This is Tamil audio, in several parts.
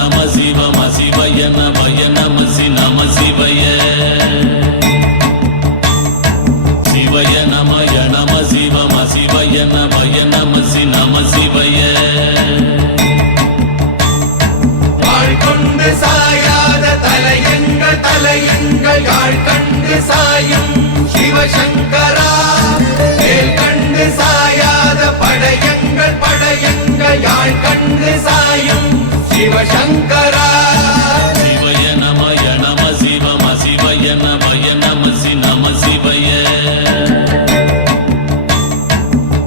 நம சிவம சிவய நமய நமசி நம சிவய சிவய நமய நம சிவம சிவய நமய நமசி நம சிவய வாழ்கொண்டு சாயாத தலையங்கள் தலையங்கள் யாழ் கண்டு சாயும் சிவசங்கரா வேல் கண்டு சாயாத படையங்கள் படையங்கள் யாழ் கண்டு சாயும் சிவசங்கரா சிவய நமய நம சிவம சிவய நமய நமசி நம சிவய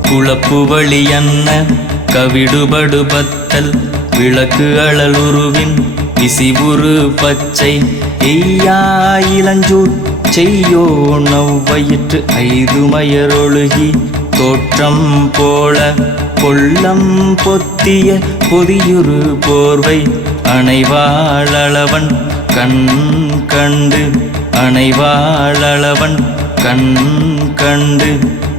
குளப்புவழி அன்ன கவிடுபடு பத்தல் விளக்கு அழலுருவின் விசிவுரு பச்சை எய்யா இளஞ்சூர் செய்யோ நவ்வயிற்று ஐதுமயரொழுகி தோற்றம் போல கொள்ளம் பொத்திய பொதியுரு போர்வை அணைவாளவன் கண் கண்டு அணைவாளவன் கண் கண்டு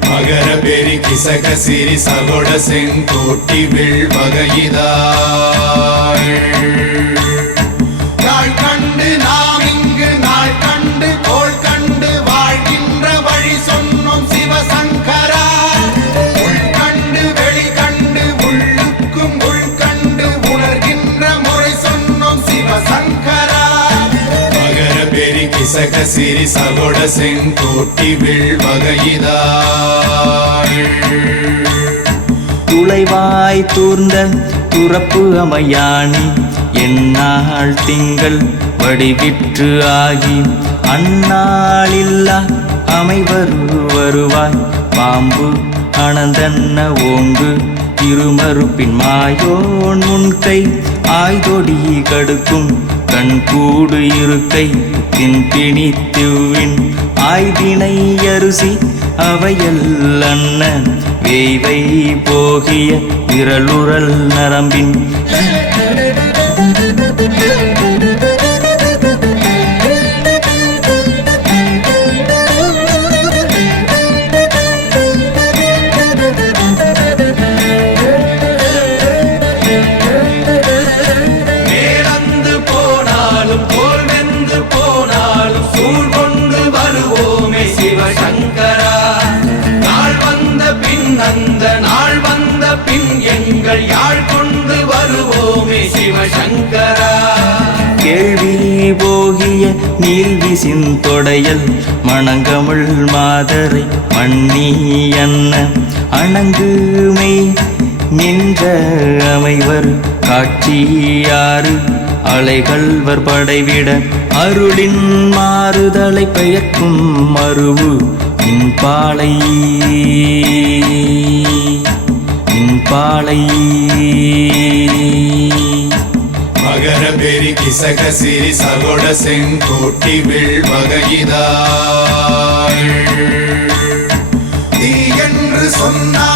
மகர பெரி கிசக சிறி சகோட செங்கோட்டி வில் வகையிதாள் யாழ் கண்டு நாம் இங்கு நாள் கண்டு கோள் கண்டு வாழ்கின்ற வழி சொன்னோம் சிவசங்கரா உள் கண்டு வெளி கண்டு உள்ளுக்கும் உள் கண்டு உணர்கின்ற முறை சொன்னோம் சிவசங்கரா மகர பெரி கிசக சிறி சகோட செங்கோட்டி வில் வகையிதாள் துளைவாய் தூர்ந்த துறப்பு அமையாணி எந்நாள் திங்கள் வடிவிற்று ஆகி அந்நாளில்லா அமைவரு வருவாய் பாம்பு அனந்தன்ன ஓங்கு திருமறுப்பின் மாயோன் முன்கை ஆய்தொடி கடுக்கும் கண்கூடு இருக்கை தின்பிணித்துவின் ஆய்தினை அரிசி அவையல் அன்ன வேய்வை போகிய விரலுரல் நரம்பின் அந்த நாள் வந்த பின் எங்கள் யாழ் கொண்டு வருவோமே சிவசங்கரா கேள்வி போகிய நீல்விசின் தொடையல் மணங்கமிழ் மாதரை மண்ணி அன்ன அணங்குமை நின்ற அமைவர் காட்சியாறு அலைகள்வர் படைவிட அருளின் மாறுதலை பெயர்க்கும் மருவு இன்பாலை இன்பாலை மகர பெரி கிசக சிறி சகோட செங்கோட்டி வில் வகையிதாள் தீ என்று சொன்னார்